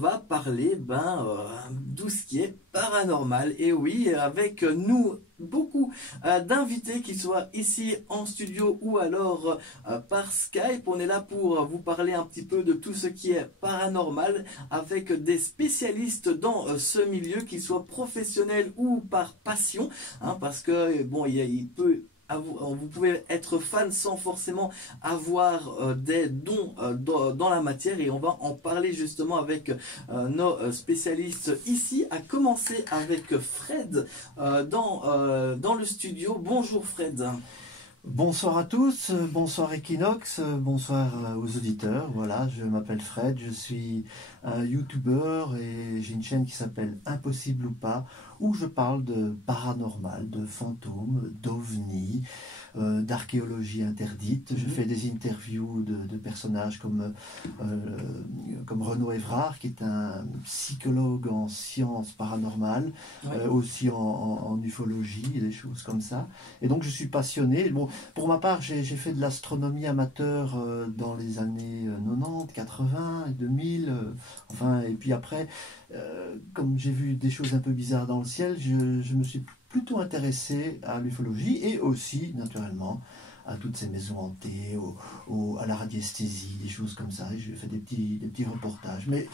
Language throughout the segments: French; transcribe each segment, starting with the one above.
va parler d'où ce qui est paranormal. Et oui, avec nous beaucoup d'invités, qui soient ici en studio ou alors par Skype. On est là pour vous parler un petit peu de tout ce qui est paranormal, avec des spécialistes dans ce milieu, qu'ils soient professionnels ou par passion, hein, parce que bon, vous pouvez être fan sans forcément avoir des dons dans la matière, et on va en parler justement avec nos spécialistes ici, à commencer avec Fred dans le studio. Bonjour Fred. Bonsoir à tous, bonsoir Equinox, bonsoir aux auditeurs. Voilà, je m'appelle Fred, je suis un YouTuber et j'ai une chaîne qui s'appelle Impossible ou pas, où je parle de paranormal, de fantômes, d'ovnis, d'archéologie interdite. Je fais des interviews de personnages comme Renaud Evrard, qui est un psychologue en sciences paranormales, aussi en ufologie, des choses comme ça. Et donc je suis passionné. Bon, pour ma part, j'ai fait de l'astronomie amateur dans les années 90, 80, 2000, et puis après, comme j'ai vu des choses un peu bizarres dans le ciel, je me suis plutôt intéressé à l'ufologie et aussi, naturellement, à toutes ces maisons hantées, à la radiesthésie, des choses comme ça. Et je fais des petits reportages. Mais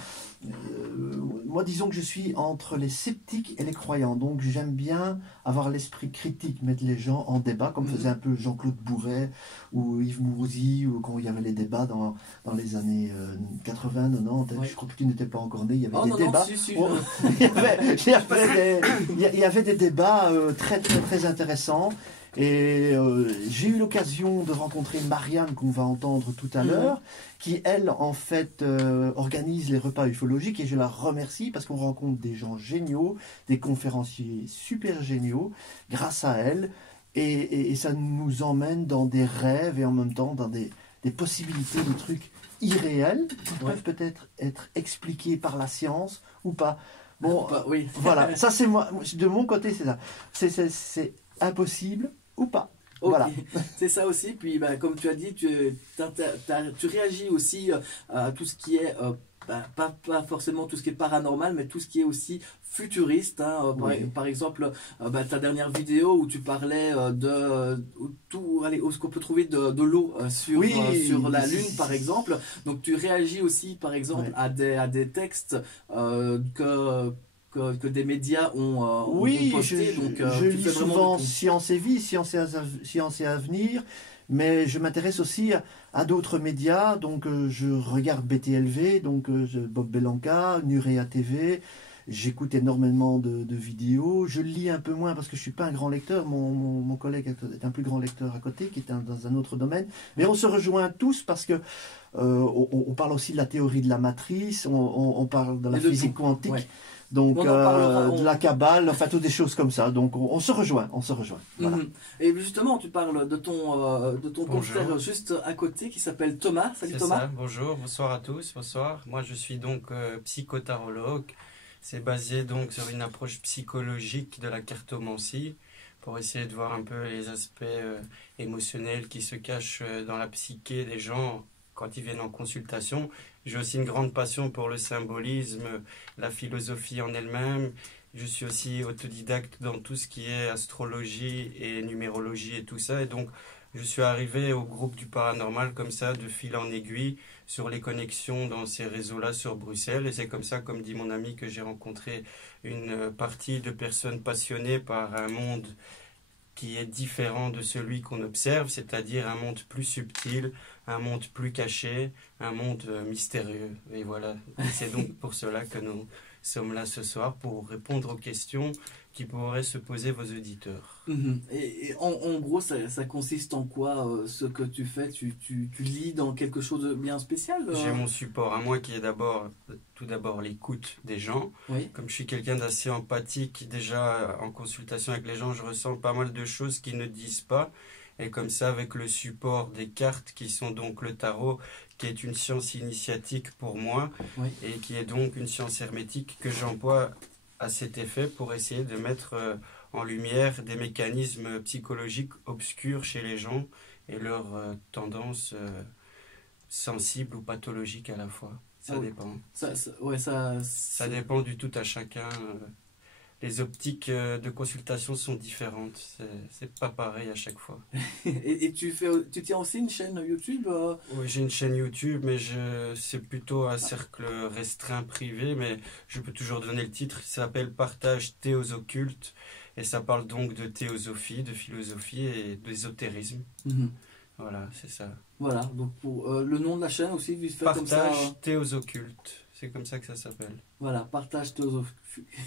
moi, disons que je suis entre les sceptiques et les croyants. Donc j'aime bien avoir l'esprit critique, mettre les gens en débat, comme faisait un peu Jean-Claude Bourret ou Yves Mourouzi, ou quand il y avait les débats dans les années 80, 90. Je crois que tu n'étais pas encore né, il y avait des débats. Il y avait des débats très, très, très intéressants. Et j'ai eu l'occasion de rencontrer Marianne, qu'on va entendre tout à l'heure, qui, elle, en fait, organise les repas ufologiques, et je la remercie parce qu'on rencontre des gens géniaux, des conférenciers super géniaux, grâce à elle, et ça nous emmène dans des rêves et en même temps dans des possibilités, des trucs irréels qui peuvent peut-être être expliqués par la science ou pas. Bon, voilà, ça c'est moi, de mon côté c'est ça, c'est impossible ou pas. Okay. Voilà. C'est ça aussi. Puis comme tu as dit, tu réagis aussi à tout ce qui est pas forcément tout ce qui est paranormal, mais tout ce qui est aussi futuriste, hein. Par exemple, ta dernière vidéo où tu parlais ce qu'on peut trouver de l'eau sur la Lune, par exemple. Donc tu réagis aussi, par exemple, à des textes que des médias ont posté. Je lis souvent Science et Vie, Science et Avenir, mais je m'intéresse aussi à d'autres médias. Donc je regarde BTLV, donc Bob Belanca, Nurea TV. J'écoute énormément de vidéos. Je lis un peu moins parce que je ne suis pas un grand lecteur. Mon collègue est un plus grand lecteur à côté, qui est dans un autre domaine. Mais on se rejoint tous parce que on parle aussi de la théorie de la matrice, on parle de la physique quantique. Ouais. Donc de la Kabbale, enfin toutes des choses comme ça. Donc on se rejoint. Voilà. Et justement, tu parles de ton confrère juste à côté qui s'appelle Thomas. Salut Thomas. Ça. Bonjour, bonsoir à tous. Bonsoir. Moi je suis donc psychotarologue. C'est basé donc sur une approche psychologique de la cartomancie, pour essayer de voir un peu les aspects émotionnels qui se cachent dans la psyché des gens quand ils viennent en consultation. J'ai aussi une grande passion pour le symbolisme, la philosophie en elle-même. Je suis aussi autodidacte dans tout ce qui est astrologie et numérologie et tout ça. Et donc, je suis arrivé au groupe du paranormal comme ça, de fil en aiguille, sur les connexions dans ces réseaux-là sur Bruxelles. Et c'est comme ça, comme dit mon ami, que j'ai rencontré une partie de personnes passionnées par un monde qui est différent de celui qu'on observe, c'est-à-dire un monde plus subtil, un monde plus caché, un monde mystérieux. Et voilà, c'est donc pour cela que nous sommes là ce soir, pour répondre aux questions qui pourraient se poser vos auditeurs. Et en gros, ça consiste en quoi ce que tu fais? Tu lis dans quelque chose de bien spécial? J'ai mon support à moi qui est tout d'abord l'écoute des gens. Oui. Comme je suis quelqu'un d'assez empathique, déjà en consultation avec les gens, je ressens pas mal de choses qu'ils ne disent pas. Et comme ça, avec le support des cartes qui sont donc le tarot, qui est une science initiatique pour moi, et qui est donc une science hermétique que j'emploie à cet effet pour essayer de mettre en lumière des mécanismes psychologiques obscurs chez les gens et leurs tendances sensibles ou pathologiques à la fois. Ça dépend. Ouais, Ça dépend du tout à chacun. Les optiques de consultation sont différentes. C'est pas pareil à chaque fois. Et tu tiens aussi une chaîne YouTube Oui, j'ai une chaîne YouTube, mais c'est plutôt un cercle restreint privé, mais je peux toujours donner le titre. Ça s'appelle Partage Théosocculte, et ça parle donc de théosophie, de philosophie et d'ésotérisme. Mhm. Voilà, c'est ça. Voilà, donc pour le nom de la chaîne aussi, vite fait comme ça. Partage Théosocculte, c'est comme ça que ça s'appelle. Voilà, partage Théosocculte.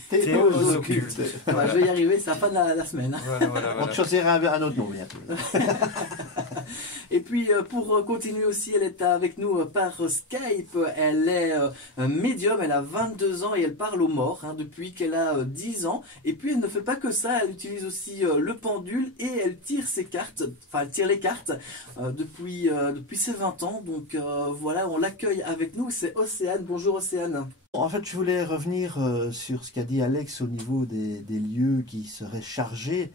Théosocculte. Ouais, je vais y arriver, c'est la fin de la semaine. Voilà. On te choisira un autre nom bientôt. Et puis pour continuer aussi, elle est avec nous par Skype. Elle est médium, elle a 22 ans et elle parle aux morts depuis qu'elle a 10 ans. Et puis elle ne fait pas que ça, elle utilise aussi le pendule et elle tire ses cartes, enfin elle tire les cartes depuis ses 20 ans. Donc voilà, on l'accueille avec nous, c'est Océane. Bonjour Océane. En fait, je voulais revenir sur ce qu'a dit Alex au niveau des lieux qui seraient chargés.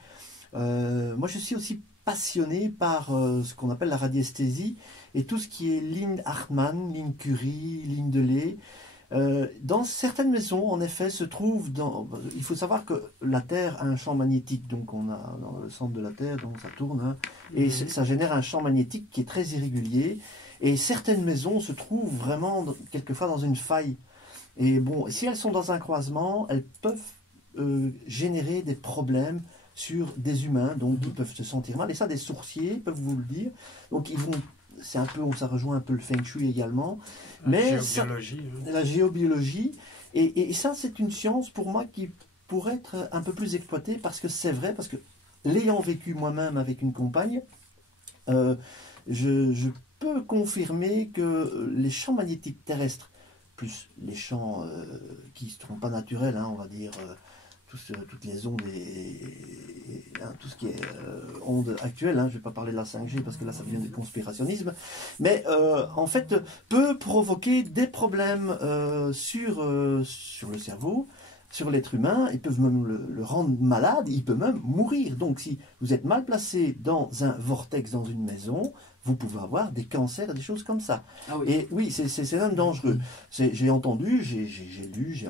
Moi, je suis aussi passionné par ce qu'on appelle la radiesthésie et tout ce qui est ligne Hartmann, ligne Curie, ligne de Ley. Dans certaines maisons, en effet, se trouve il faut savoir que la Terre a un champ magnétique, donc on a dans le centre de la Terre, donc ça tourne, et ça génère un champ magnétique qui est très irrégulier. Et certaines maisons se trouvent vraiment quelquefois dans une faille. Et bon, si elles sont dans un croisement, elles peuvent générer des problèmes sur des humains, donc ils peuvent se sentir mal. Et ça, des sourciers peuvent vous le dire. Donc ils vont, c'est un peu, ça rejoint un peu le feng shui également. Mais la géobiologie. Et ça, c'est une science pour moi qui pourrait être un peu plus exploitée parce que c'est vrai, parce que l'ayant vécu moi-même avec une compagne, je peux confirmer que les champs magnétiques terrestres plus les champs qui ne seront pas naturels, on va dire, toutes les ondes tout ce qui est ondes actuelles, je ne vais pas parler de la 5G parce que là ça devient du conspirationnisme, mais en fait peut provoquer des problèmes sur le cerveau, sur l'être humain, ils peuvent même le rendre malade, il peut même mourir. Donc si vous êtes mal placé dans un vortex dans une maison, vous pouvez avoir des cancers, des choses comme ça. Ah oui. Et oui, c'est même dangereux. J'ai entendu, j'ai lu, je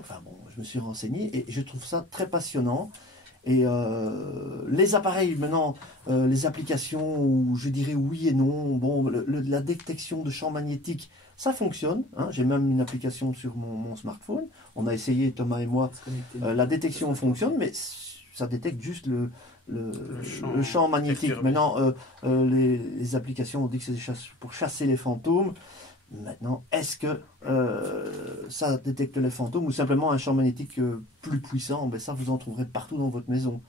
me suis renseigné et je trouve ça très passionnant. Et les appareils, maintenant, les applications où je dirais oui et non, bon, la détection de champs magnétiques, ça fonctionne. J'ai même une application sur mon smartphone. On a essayé, Thomas et moi, la détection fonctionne, mais ça détecte juste le champ magnétique. Maintenant, les applications, on dit que c'est pour chasser les fantômes. Maintenant, est-ce que ça détecte les fantômes ou simplement un champ magnétique plus puissant? Ça, vous en trouverez partout dans votre maison.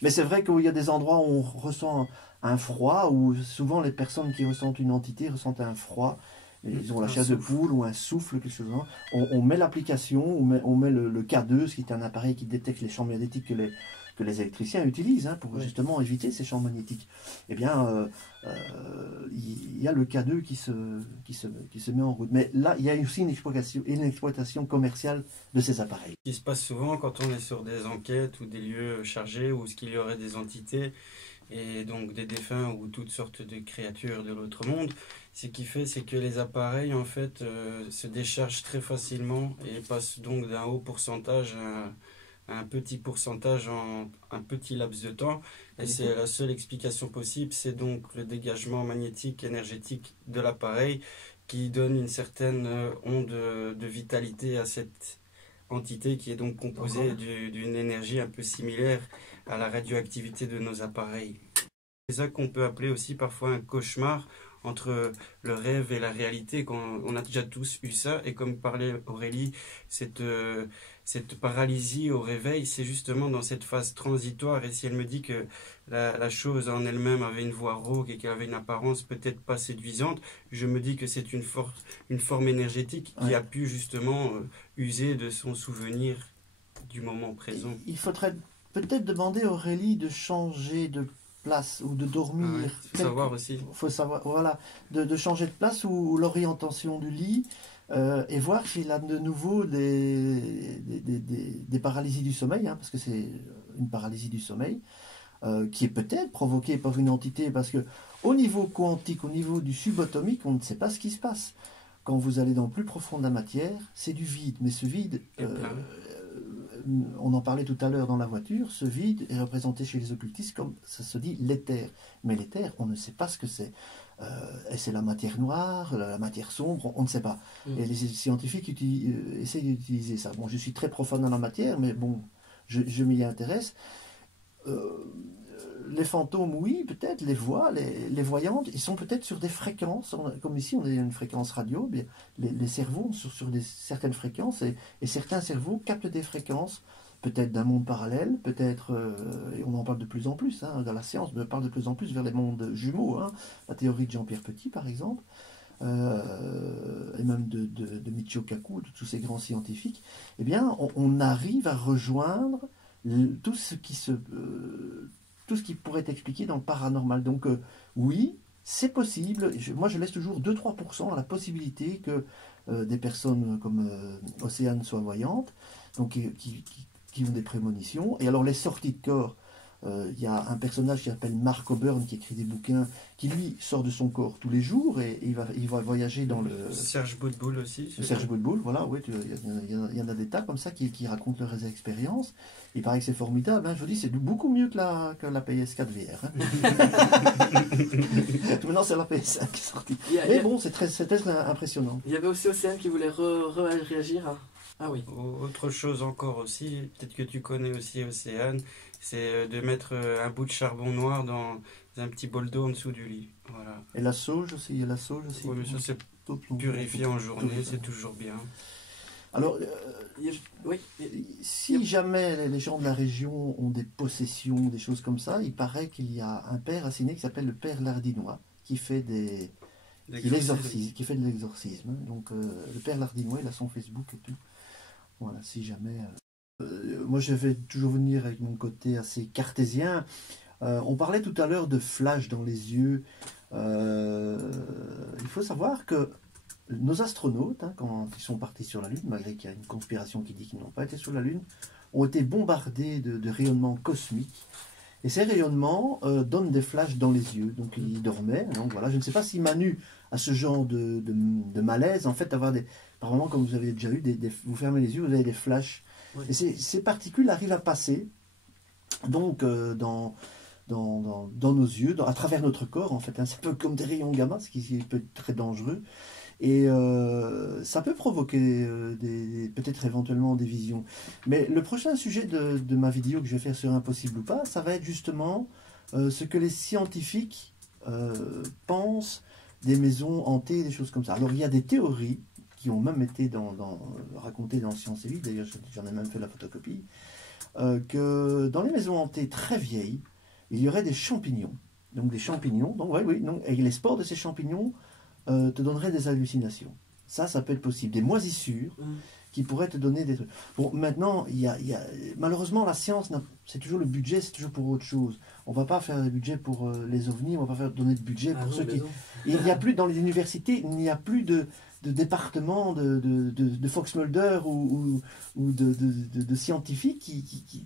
Mais c'est vrai qu'il y a des endroits où on ressent un froid, où souvent les personnes qui ressentent une entité ressentent un froid. Ils ont la chair de poule ou un souffle, quelque chose. On met l'application, on met le K2, ce qui est un appareil qui détecte les champs magnétiques que les électriciens utilisent pour justement éviter ces champs magnétiques. Eh bien, il y a le K2 qui se met en route. Mais là, il y a aussi une exploitation commerciale de ces appareils. Ce qui se passe souvent quand on est sur des enquêtes ou des lieux chargés où il y aurait des entités et donc des défunts ou toutes sortes de créatures de l'autre monde, ce qui fait, c'est que les appareils en fait se déchargent très facilement et passent donc d'un haut pourcentage à un petit pourcentage en un petit laps de temps. Et c'est la seule explication possible, c'est donc le dégagement magnétique énergétique de l'appareil qui donne une certaine onde de vitalité à cette entité qui est donc composée d'une énergie un peu similaire à la radioactivité de nos appareils. C'est ça qu'on peut appeler aussi parfois un cauchemar entre le rêve et la réalité. On a déjà tous eu ça, et comme parlait Aurélie, cette paralysie au réveil, c'est justement dans cette phase transitoire. Et si elle me dit que la chose en elle-même avait une voix rauque et qu'elle avait une apparence peut-être pas séduisante, je me dis que c'est une forme énergétique qui a pu justement user de son souvenir du moment présent. Il faudrait peut-être demander à Aurélie de changer de place ou de dormir. Il faut savoir aussi. Faut savoir, voilà, de changer de place ou l'orientation du lit et voir s'il a de nouveau des paralysies du sommeil, parce que c'est une paralysie du sommeil qui est peut-être provoquée par une entité, parce que au niveau quantique, au niveau du subatomique, on ne sait pas ce qui se passe. quand vous allez dans le plus profond de la matière, c'est du vide. Mais ce vide, on en parlait tout à l'heure dans la voiture, ce vide est représenté chez les occultistes comme, ça se dit, l'éther. Mais l'éther, on ne sait pas ce que c'est. Et c'est la matière noire, la matière sombre, on ne sait pas. Et les scientifiques essayent d'utiliser ça. Bon, je suis très profane dans la matière, mais bon, je m'y intéresse. Les fantômes, oui, peut-être, les voix, les voyantes, ils sont peut-être sur des fréquences, comme ici on a une fréquence radio, mais les cerveaux sont sur certaines fréquences, et certains cerveaux captent des fréquences, peut-être d'un monde parallèle, peut-être, et on en parle de plus en plus, hein, dans la science, on parle de plus en plus vers les mondes jumeaux, hein, la théorie de Jean-Pierre Petit par exemple, et même de Michio Kaku, de tous ces grands scientifiques, eh bien on arrive à rejoindre tout ce qui pourrait être expliqué dans le paranormal. Donc oui, c'est possible. Moi, je laisse toujours 2-3% à la possibilité que des personnes comme Océane soient voyantes, donc qui ont des prémonitions. Et alors les sorties de corps, il y a un personnage qui s'appelle Mark O'Byrne qui écrit des bouquins, qui lui sort de son corps tous les jours et il va voyager dans le... Serge Boutboul aussi. Serge Boutboul, voilà, oui, il y en a des tas comme ça qui racontent leurs expériences. Il paraît que c'est formidable, hein, je vous dis, c'est beaucoup mieux que la PS4 VR. Hein. Maintenant, c'est la PS5 qui est sortie. Mais bon, c'est très impressionnant. Il y avait aussi Océane qui voulait réagir. Hein. Ah oui. Autre chose encore aussi, peut-être que tu connais aussi Océane, c'est de mettre un bout de charbon noir dans un petit bol d'eau en dessous du lit. Voilà. Et la sauge aussi, il y a la sauge aussi. Oui, ça c'est purifié en journée, c'est toujours bien. Alors, oui. si jamais les gens de la région ont des possessions, des choses comme ça, il paraît qu'il y a un père assigné qui s'appelle le père Lardinois, qui fait de l'exorcisme. Donc, le père Lardinois, il a son Facebook et tout. Voilà, si jamais... moi, je vais toujours venir avec mon côté assez cartésien. On parlait tout à l'heure de flash dans les yeux. Il faut savoir que nos astronautes, hein, quand ils sont partis sur la Lune, malgré qu'il y a une conspiration qui dit qu'ils n'ont pas été sur la Lune, ont été bombardés de rayonnements cosmiques. Et ces rayonnements donnent des flashs dans les yeux. Donc ils dormaient. Donc voilà, je ne sais pas si Manu a ce genre de malaise, en fait, d'avoir des... Par moment, comme vous avez déjà eu, vous fermez les yeux, vous avez des flashs. Oui. Et ces particules arrivent à passer donc dans nos yeux, à travers notre corps, en fait. Hein, c'est un peu comme des rayons gamma, ce qui peut être très dangereux. Et ça peut provoquer peut-être éventuellement des visions. Mais le prochain sujet de ma vidéo que je vais faire sur Impossible ou pas, ça va être justement ce que les scientifiques pensent des maisons hantées, des choses comme ça. Alors il y a des théories qui ont même été racontées dans Science et Vie, d'ailleurs j'en ai même fait la photocopie, que dans les maisons hantées très vieilles, il y aurait des champignons. Donc des champignons, et les spores de ces champignons te donneraient des hallucinations. Ça peut être possible. Des moisissures qui pourraient te donner des trucs. Bon, maintenant, malheureusement, la science, c'est toujours le budget, c'est toujours pour autre chose. On ne va pas faire des budgets pour les ovnis, on ne va pas donner de budget pour ceux qui... Et il n'y a plus, dans les universités, il n'y a plus de département de Fox Mulder ou de scientifiques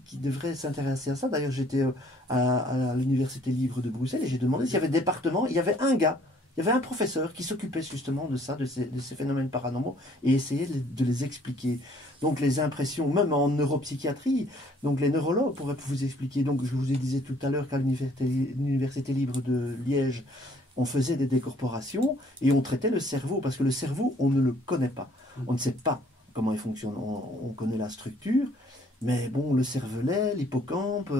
qui devraient s'intéresser à ça. D'ailleurs, j'étais à l'Université libre de Bruxelles et j'ai demandé s'il y avait un département. Il y avait un gars, il y avait un professeur qui s'occupait justement de ça, de ces phénomènes paranormaux et essayait de les expliquer. Donc les impressions, même en neuropsychiatrie, donc les neurologues pourraient vous expliquer. Donc je vous disais tout à l'heure qu'à l'Université libre de Liège, on faisait des décorporations et on traitait le cerveau, parce que le cerveau, on ne le connaît pas. On ne sait pas comment il fonctionne. On connaît la structure, mais bon, le cervelet, l'hippocampe,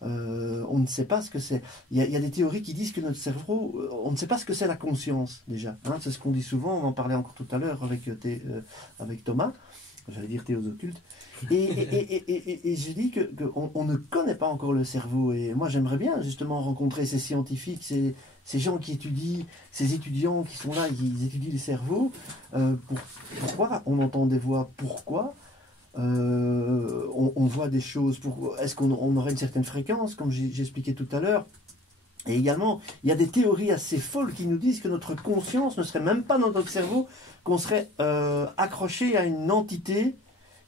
on ne sait pas ce que c'est. Il y a des théories qui disent que notre cerveau, on ne sait pas ce que c'est la conscience, déjà. Hein, c'est ce qu'on dit souvent, on en parlait encore tout à l'heure avec Thomas, j'allais dire Théos occultes. Et je dis qu'on ne connaît pas encore le cerveau. Et moi, j'aimerais bien justement rencontrer ces scientifiques, ces gens qui étudient, ces étudiants qui sont là, ils étudient les cerveaux. Pourquoi on entend des voix? Pourquoi on voit des choses? Est-ce qu'on aurait une certaine fréquence, comme j'expliquais tout à l'heure? Et également, il y a des théories assez folles qui nous disent que notre conscience ne serait même pas dans notre cerveau, qu'on serait accroché à une entité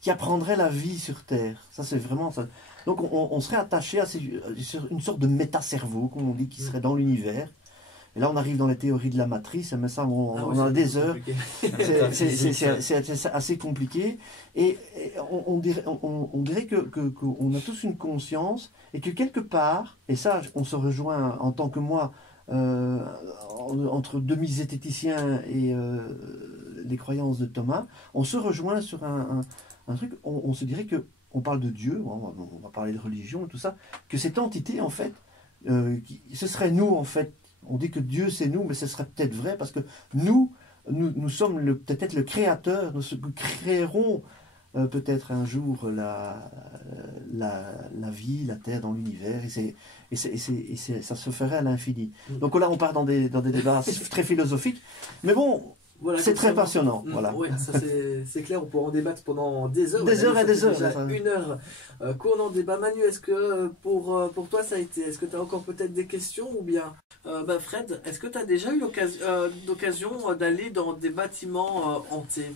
qui apprendrait la vie sur Terre. Ça, c'est vraiment ça. Donc, on serait attaché à une sorte de méta-cerveau, comme on dit, qui serait dans l'univers. Et là, on arrive dans la théorie de la matrice, mais ça, on a des heures. C'est assez compliqué. Et on dirait qu'on a tous une conscience et que quelque part, et ça, on se rejoint en tant que moi, entre demi-zététicien et les croyances de Thomas, on se rejoint sur un truc, on se dirait que on parle de Dieu, on va parler de religion et tout ça, que cette entité, en fait, ce serait nous, en fait. On dit que Dieu, c'est nous, mais ce serait peut-être vrai, parce que nous sommes peut-être le créateur, nous créerons peut-être un jour la vie, la terre dans l'univers, et ça se ferait à l'infini. Donc là, on part dans des débats très philosophiques, mais bon, voilà, c'est très passionnant. Voilà. Ouais, ça c'est clair, on pourra en débattre pendant des heures. Des heures et des heures. Déjà une heure qu'on en débat. Manu, est-ce que pour toi ça a été, est-ce que tu as encore peut-être des questions ou bien Fred, est-ce que tu as déjà eu l'occasion d'aller dans des bâtiments hantés?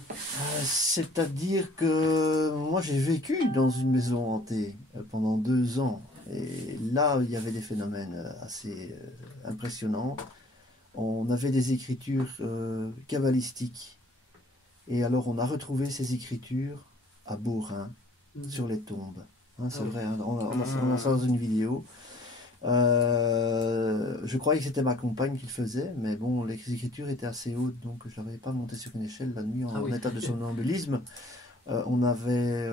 C'est-à-dire que moi j'ai vécu dans une maison hantée pendant 2 ans. Et là, il y avait des phénomènes assez impressionnants. On avait des écritures kabbalistiques. Et alors, on a retrouvé ces écritures à Beaurain, sur les tombes. Hein, c'est vrai, hein, on a ça dans une vidéo. Je croyais que c'était ma compagne qui le faisait, mais bon, les écritures étaient assez hautes, donc je n'avais pas monté sur une échelle la nuit en état de somnambulisme. On avait...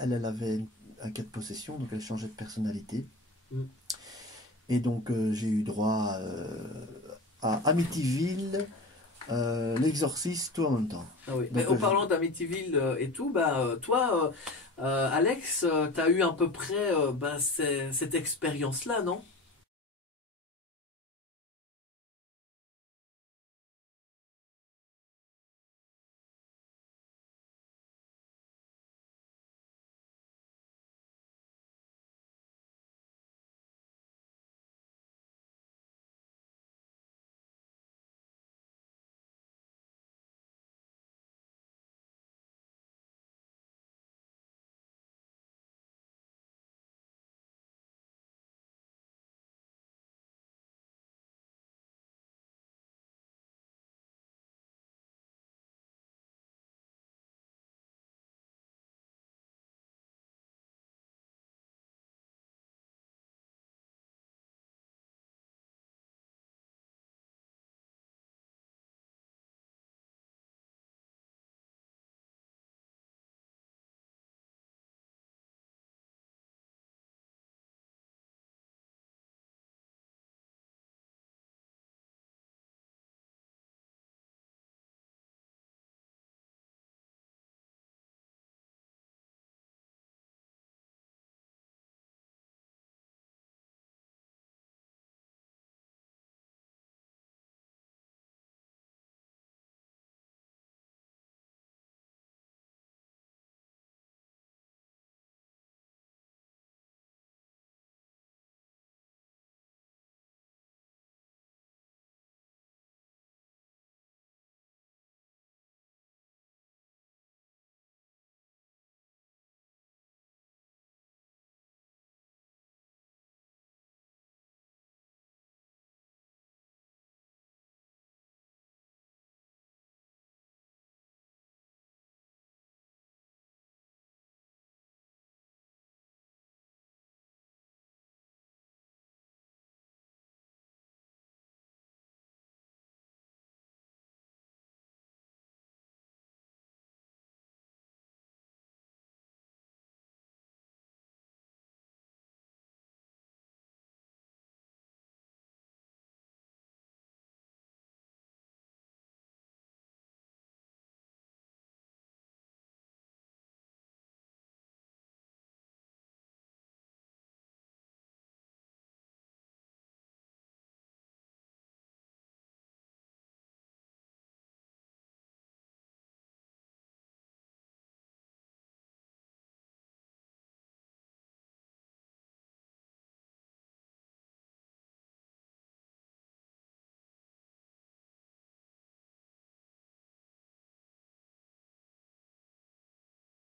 elle avait un cas de possession, donc elle changeait de personnalité. Et donc j'ai eu droit à Amityville, l'exorciste, tout en même temps. Ah oui. Mais en parlant d'Amityville et tout, toi, Alex, tu as eu à peu près cette expérience-là, non?